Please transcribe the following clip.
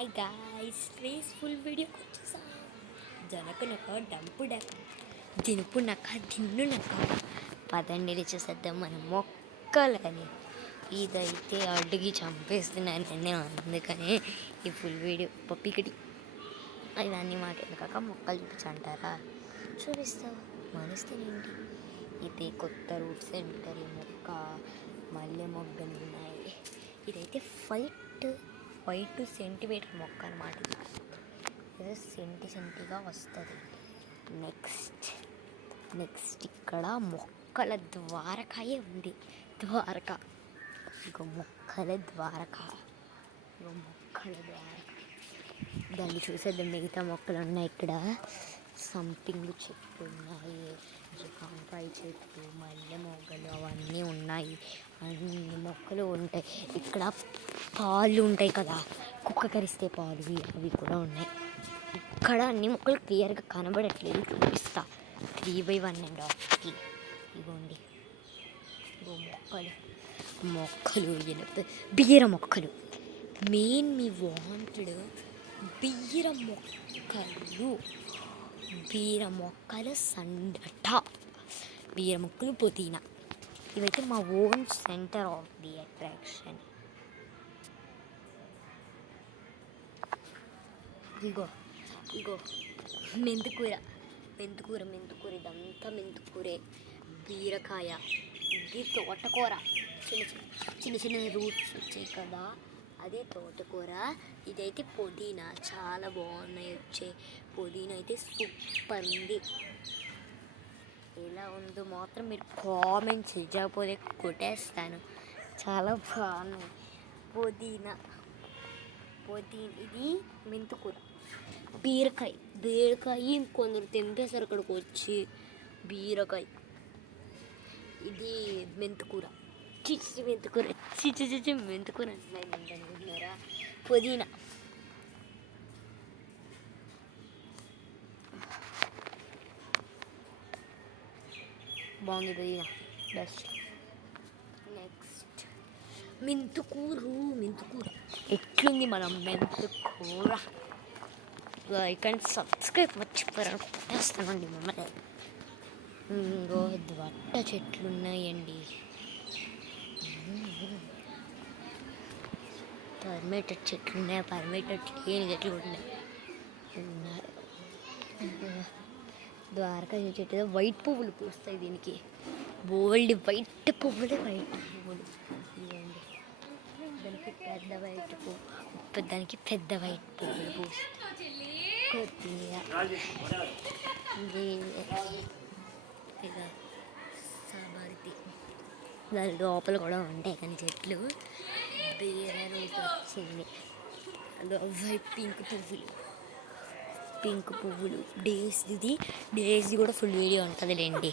Hi guys, full వీడియోకి వచ్చేసా. జనకునక డంపుడక దినుపునక దిన్నునక పదండి చూసేద్దాం మన మొక్కలని. ఇదైతే అడిగి చంపేస్తున్నాను నేను, అందుకని ఈ ఫుల్ వీడియో పప్పికటి ఇవన్నీ మాకెందుకాక మొక్కలు చూపించంటారా, చూపిస్తావు మనస్తేనేంటి. ఇది కొత్త రూట్ సెంటర్ ఈ మొక్క, మల్లె మొగ్గలు ఉన్నాయి. ఇదైతే 5 సెంటీమీటర్ మొక్క అనమాట. ఇది సెంటిగా వస్తుంది. నెక్స్ట్ ఇక్కడ మొక్కల ద్వారకాయే ఉంది. మొక్కల ద్వారక దాన్ని చూసేద్దాం. మిగతా మొక్కలు ఉన్నాయి ఇక్కడ. సంపింగ్ చెట్లు ఉన్నాయి, జామకాయ చెట్లు, మల్లె మొగ్గలు అవన్నీ ఉన్నాయి. అన్ని మొక్కలు ఉంటాయి ఇక్కడ. పాలు ఉంటాయి కదా, కుక్క కరిస్తే పాలు, అవి కూడా ఉన్నాయి ఇక్కడ. అన్ని మొక్కలు క్లియర్గా కనబడట్లేదు, చూపిస్తా 3/1.5కి. ఇగోండి మొక్కలు బీర మొక్కలు. మెయిన్ మీ వాంటెడ్ బీర మొక్కలు సందట. బీర మొక్కలు, పుదీనా, ఇవైతే మా own centre of the attraction. ఇగో మెంతుకూర, ఇదంతా మెంతుకూరే. బీరకాయ, ఇది తోటకూర. చిన్న రూట్స్ వచ్చాయి కదా, అదే తోటకూర. ఇదైతే పుదీనా, చాలా బాగున్నాయి వచ్చాయి. పుదీనా అయితే సూపర్ ఉంది. ఎలా ఉందో మాత్రం మీరు కామెంట్స్ చేయకపోతే కొట్టేస్తాను. చాలా బాగున్నాయి. పుదీనా, ఇది మెంతుకూర. బీరకాయ కొందరు తెంపేశారు అక్కడికి వచ్చి. బీరకాయ, ఇది మెంతుకూర. మెంతుకూర అంటున్నారా. పుదీనా, బాగుంది పుదీనా, బెస్ట్. నెక్స్ట్ మెంతుకూర ఎట్లుంది మన మెంతుకూర. లైక్ అండ్ సబ్స్క్రైబ్ మర్చిపోయారు, కొట్టేస్తానండి మమ్మల్ని. ఇంకో వట్ట చెట్లు ఉన్నాయండి. పర్మేటెడ్ చెట్లు ఉన్నాయి, పర్మేటెడ్ లేని చెట్లు ఉన్నాయి. ద్వారకా చెట్టు వైట్ పువ్వులు పూస్తాయి దీనికి. బోల్డ్ వైట్ పువ్వులు. ఇవ్వండి, దానికి పెద్ద వైట్ పువ్వులు పూస్తాయి. కొద్దిగా సాబారితి, దాని లోపల కూడా ఉంటాయి కానీ చెట్లు. వేరే రూట్ వచ్చింది. వైట్ పింక్ పువ్వులు. డేస్ది కూడా ఫుల్ వీడియో ఉంటుందిలేండి.